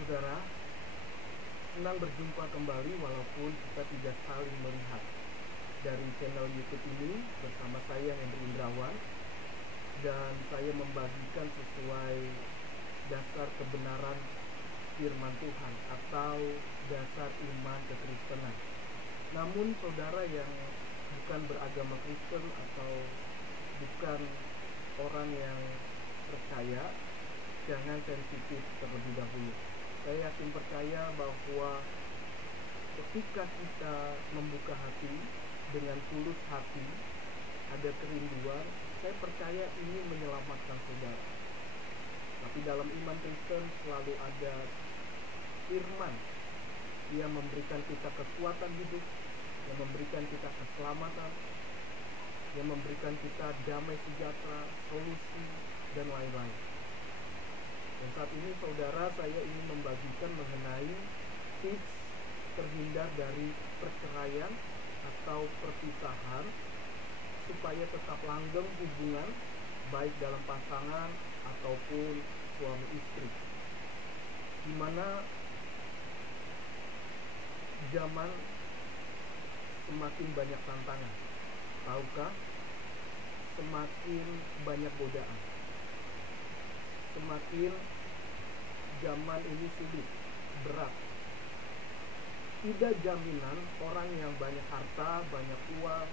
Saudara, senang berjumpa kembali walaupun kita tidak saling melihat. Dari channel YouTube ini bersama saya Henry Indrawan, dan saya membagikan sesuai dasar kebenaran firman Tuhan atau dasar iman kekristenan. Namun saudara yang bukan beragama Kristen atau bukan orang yang percaya, jangan sensitif terlebih dahulu. Saya yakin percaya bahwa ketika kita membuka hati dengan tulus hati, ada kerinduan, saya percaya ini menyelamatkan saudara. Tapi dalam iman Kristen selalu ada firman yang memberikan kita kekuatan hidup, yang memberikan kita keselamatan, yang memberikan kita damai sejahtera, solusi, dan lain-lain. Dan saat ini saudara, saya ingin membagikan mengenai tips terhindar dari perceraian atau perpisahan supaya tetap langgeng hubungan baik dalam pasangan ataupun suami istri. Di mana zaman semakin banyak tantangan, tahukah? Semakin banyak godaan, semakin zaman ini sulit, berat. Tidak jaminan orang yang banyak harta, banyak uang,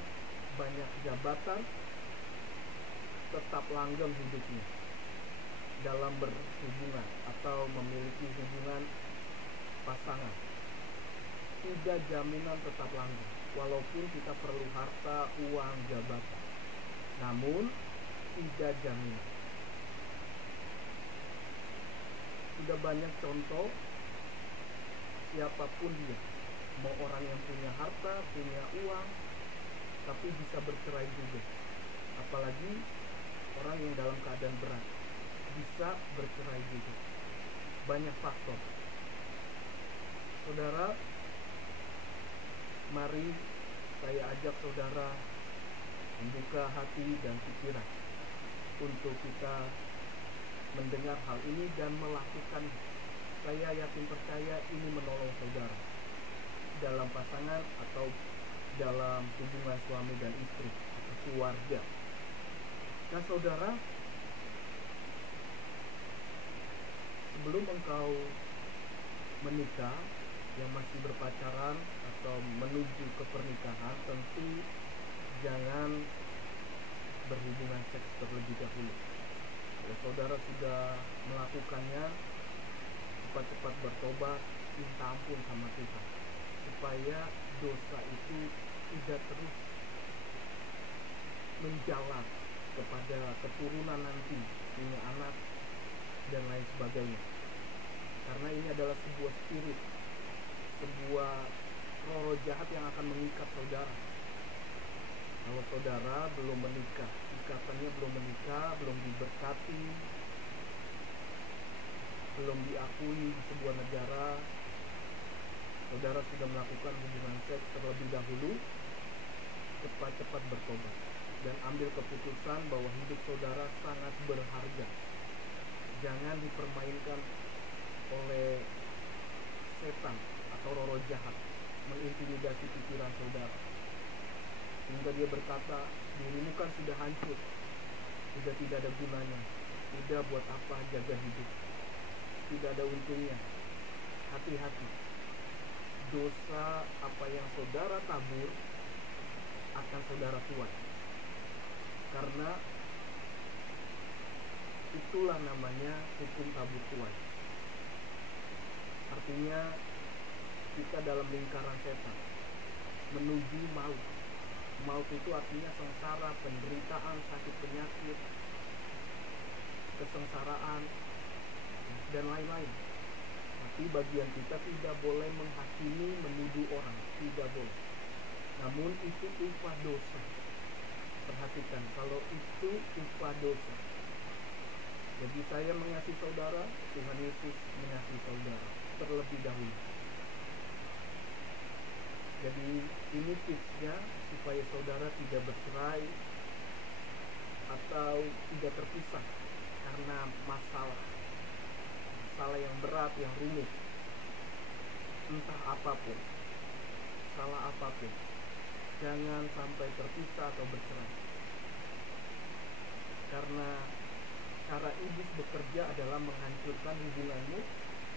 banyak jabatan tetap langgeng hidupnya dalam berhubungan atau memiliki hubungan pasangan. Tidak jaminan tetap langgeng, walaupun kita perlu harta, uang, jabatan. Namun tidak jaminan. Sudah banyak contoh, siapapun dia, mau orang yang punya harta, punya uang, tapi bisa bercerai juga. Apalagi orang yang dalam keadaan berat, bisa bercerai juga. Banyak faktor. Saudara, mari saya ajak saudara membuka hati dan pikiran untuk kita mendengar hal ini dan melakukan. Saya yakin percaya ini menolong saudara dalam pasangan atau dalam hubungan suami dan istri atau keluarga. Nah saudara, sebelum engkau menikah, yang masih berpacaran atau menuju ke pernikahan, tentu jangan berhubungan seks terlebih dahulu. Kalau saudara sudah melakukannya, cepat-cepat bertobat, minta ampun sama Tuhan, supaya dosa itu tidak terus menjalar kepada keturunan nanti, punya anak dan lain sebagainya. Karena ini adalah sebuah spirit, sebuah roh jahat yang akan mengikat saudara. Kalau saudara belum menikah, ikatannya belum menikah, belum diberkati, belum diakui di sebuah negara, saudara sudah melakukan hubungan seks terlebih dahulu, cepat-cepat bertobat dan ambil keputusan bahwa hidup saudara sangat berharga. Jangan dipermainkan oleh setan atau roh jahat mengintimidasi pikiran saudara, hingga dia berkata, dirimu kan sudah hancur, sudah tidak ada gunanya, udah buat apa jaga hidup, tidak ada untungnya. Hati-hati, dosa apa yang saudara tabur akan saudara tuai. Karena itulah namanya hukum tabur tuai. Artinya kita dalam lingkaran setan menuju maut. Maut itu artinya sengsara, penderitaan, sakit penyakit, kesengsaraan, dan lain-lain. Tapi bagian kita tidak boleh menghakimi, menuduh orang, tidak boleh. Namun itu upah dosa. Perhatikan, kalau itu upah dosa. Jadi saya mengasihi saudara, Tuhan Yesus mengasihi saudara terlebih dahulu. Jadi ini tipsnya supaya saudara tidak bercerai atau tidak terpisah karena masalah masalah yang berat, yang rumit, entah apapun, salah apapun, jangan sampai terpisah atau bercerai. Karena cara iblis bekerja adalah menghancurkan hubunganmu,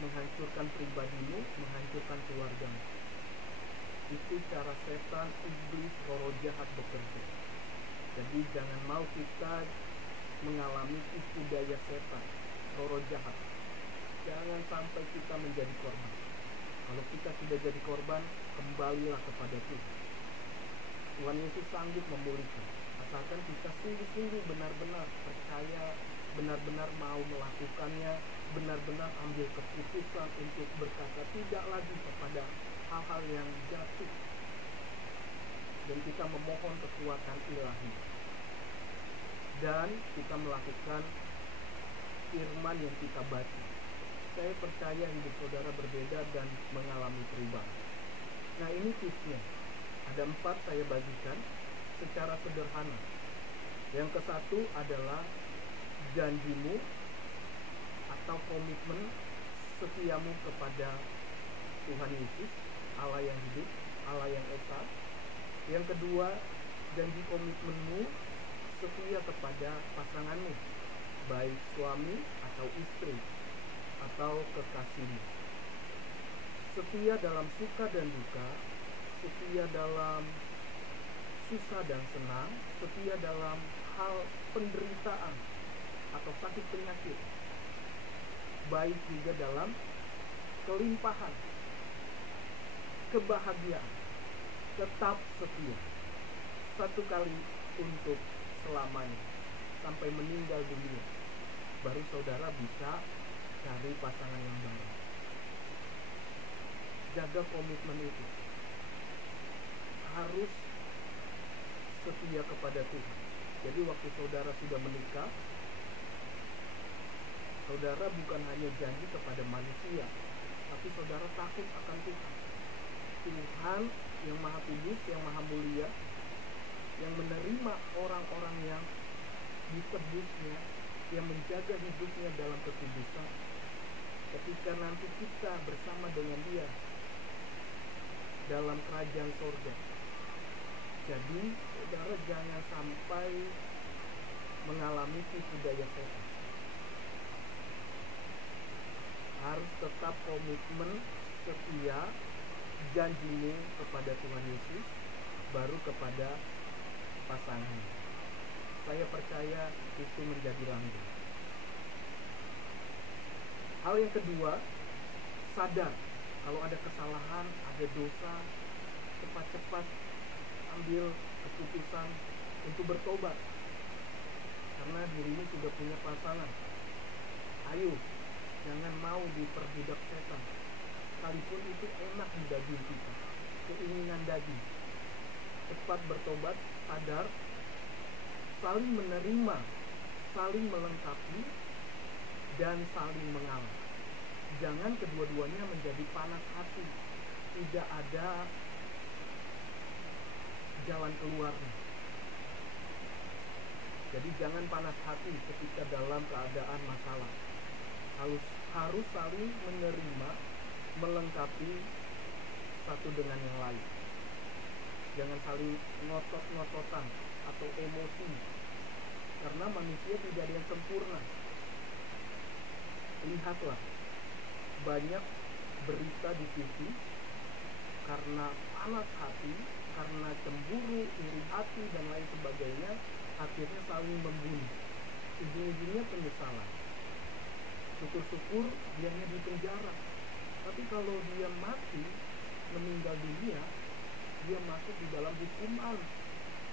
menghancurkan pribadimu, menghancurkan keluargamu. Itu cara setan, iblis, roh jahat bekerja. Jadi jangan mau kita mengalami tipu daya setan, roh jahat. Jangan sampai kita menjadi korban. Kalau kita sudah jadi korban, kembalilah kepada Tuhan. Tuhan Yesus sanggup memulihkan. Asalkan kita sungguh-sungguh benar-benar percaya, benar-benar mau melakukannya, benar-benar ambil keputusan untuk berkata tidak lagi kepada hal-hal yang jatuh. Dan kita memohon kekuatan ilahi. Dan kita melakukan firman yang kita baca. Saya percaya hidup saudara berbeda dan mengalami perubahan. Nah, ini tipsnya. Ada 4 saya bagikan secara sederhana. Yang ke-1 adalah janjimu atau komitmen setiamu kepada Tuhan Yesus, Allah yang hidup, Allah yang esa. Yang kedua, janji komitmenmu setia kepada pasanganmu, baik suami atau istri atau kekasihmu. Setia dalam suka dan duka, setia dalam susah dan senang, setia dalam hal penderitaan atau sakit penyakit, baik juga dalam kelimpahan, kebahagiaan. Tetap setia, 1 kali untuk selamanya, sampai meninggal dunia. Baru saudara bisa cari pasangan yang baru. Jaga komitmen itu. Harus setia kepada Tuhan. Jadi waktu saudara sudah menikah, saudara bukan hanya janji kepada manusia, tapi saudara takut akan Tuhan. Tuhan yang maha kudus, yang maha mulia, yang menerima orang-orang yang ditebusnya, yang menjaga hidupnya dalam kekudusan. Ketika nanti kita bersama dengan Dia dalam kerajaan sorga. Jadi saudara jangan sampai mengalami tipu daya setan. Harus tetap komitmen, setia, janjimu kepada Tuhan Yesus, baru kepada pasangan. Saya percaya itu menjadi langgeng. Hal yang kedua, sadar kalau ada kesalahan, ada dosa, cepat-cepat ambil keputusan untuk bertobat. Karena dirimu sudah punya pasangan. Ayo, jangan mau diperbudak setan. Sekalipun itu enak di daging kita, keinginan daging. Cepat bertobat, sadar, saling menerima, saling melengkapi, dan saling mengalah. Jangan kedua-duanya menjadi panas hati. Tidak ada jalan keluarnya. Jadi jangan panas hati ketika dalam keadaan masalah. Harus saling menerima, melengkapi satu dengan yang lain. Jangan saling ngotot-ngototan atau emosi. Karena manusia tidak ada yang sempurna. Lihatlah, banyak berita di TV karena panas hati, karena cemburu, iri hati, dan lain sebagainya, akhirnya saling membunuh. Ujung-ujungnya penyesalan. Syukur-syukur dianya di penjara. Tapi kalau dia mati, meninggal dunia, dia masuk di dalam hukuman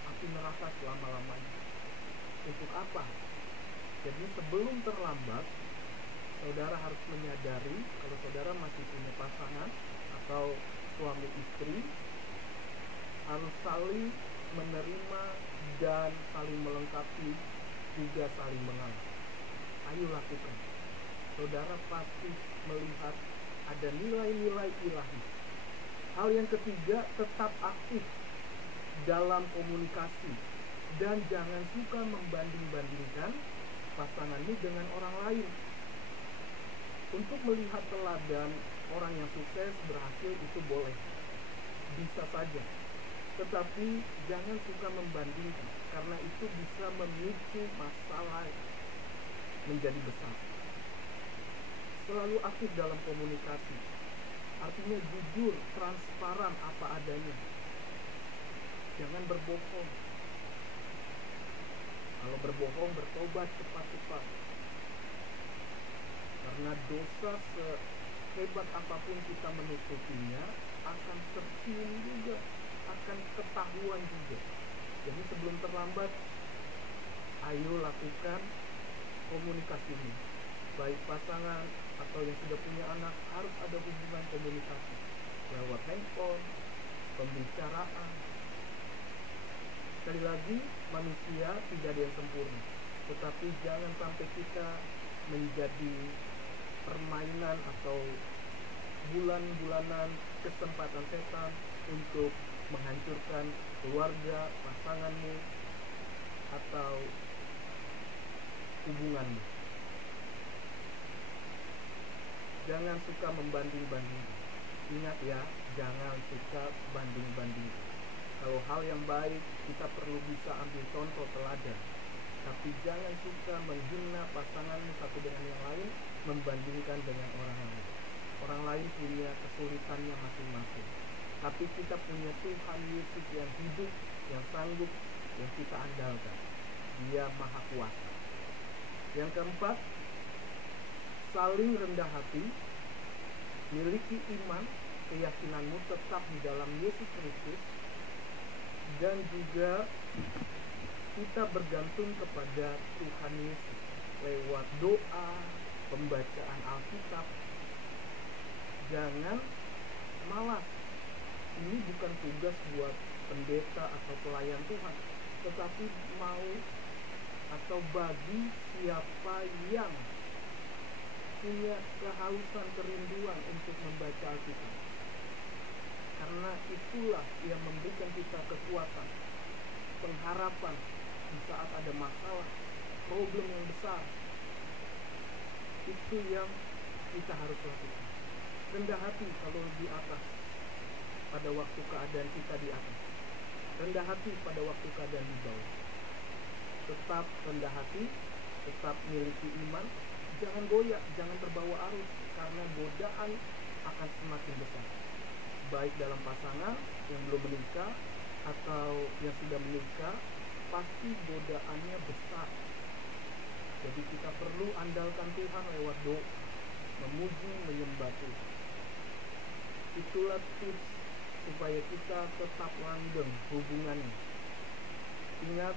api neraka selama-lamanya. Untuk apa? Jadi sebelum terlambat, saudara harus menyadari kalau saudara masih punya pasangan atau suami istri, harus saling menerima dan saling melengkapi, juga saling mengalah. Ayo lakukan. Saudara pasti melihat ada nilai-nilai ilahi. Hal yang ketiga, tetap aktif dalam komunikasi dan jangan suka membanding-bandingkan pasanganmu dengan orang lain. Untuk melihat teladan orang yang sukses berhasil itu boleh, bisa saja, tetapi jangan suka membandingkan, karena itu bisa memicu masalah menjadi besar. Selalu aktif dalam komunikasi, artinya jujur, transparan apa adanya. Jangan berbohong. Kalau berbohong, bertobat cepat-cepat. Karena dosa sehebat apapun kita menutupinya akan tercium juga, akan ketahuan juga. Jadi sebelum terlambat, ayo lakukan komunikasi ini. Baik pasangan atau yang sudah punya anak, harus ada hubungan komunikasi lewat handphone, pembicaraan. Sekali lagi, manusia tidak ada yang sempurna, tetapi jangan sampai kita menjadi permainan atau bulan-bulanan kesempatan setan untuk menghancurkan keluarga, pasanganmu, atau hubunganmu. Jangan suka membanding-bandingkan. Ingat ya, jangan suka banding-bandingkan. Kalau hal yang baik, kita perlu bisa ambil contoh teladan. Tapi jangan suka menghina pasanganmu satu dengan yang lain, membandingkan dengan orang lain. Orang lain punya kesulitannya masing-masing. Tapi kita punya Tuhan Yesus yang hidup, yang sanggup, yang kita andalkan. Dia Maha Kuasa. Yang keempat, saling rendah hati, miliki iman, keyakinanmu tetap di dalam Yesus Kristus, dan juga kita bergantung kepada Tuhan Yesus lewat doa, pembacaan Alkitab. Jangan malas. Ini bukan tugas buat pendeta atau pelayan Tuhan, tetapi mau atau bagi siapa yang punya kehausan, kerinduan untuk membaca Alkitab. Karena itulah yang memberikan kita kekuatan, pengharapan di saat ada masalah, problem yang besar. Itu yang kita harus lakukan. Rendah hati kalau di atas, pada waktu keadaan kita di atas. Rendah hati pada waktu keadaan di bawah. Tetap rendah hati, tetap miliki iman. Jangan goyah, jangan terbawa arus, karena godaan akan semakin besar. Baik dalam pasangan yang belum menikah atau yang sudah menikah, pasti godaannya besar. Jadi kita perlu andalkan Tuhan lewat doa, memuji, menyembah Tuhan. Itulah tips supaya kita tetap langgeng hubungannya. Ingat,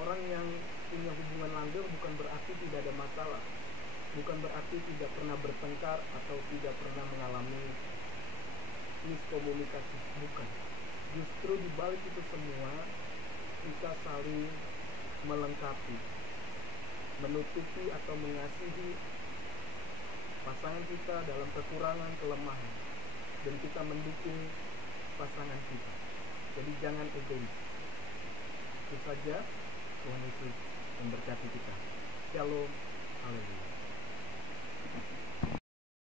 orang yang punya hubungan langgeng bukan berarti tidak ada masalah, bukan berarti tidak pernah bertengkar atau tidak pernah mengalami miskomunikasi, bukan. Justru di balik itu semua kita saling melengkapi, menutupi atau mengasihi pasangan kita dalam kekurangan, kelemahan, dan kita mendukung pasangan kita. Jadi jangan egois. Itu saja. Tuhan Yesus memberkati kita. Shalom. Haleluya.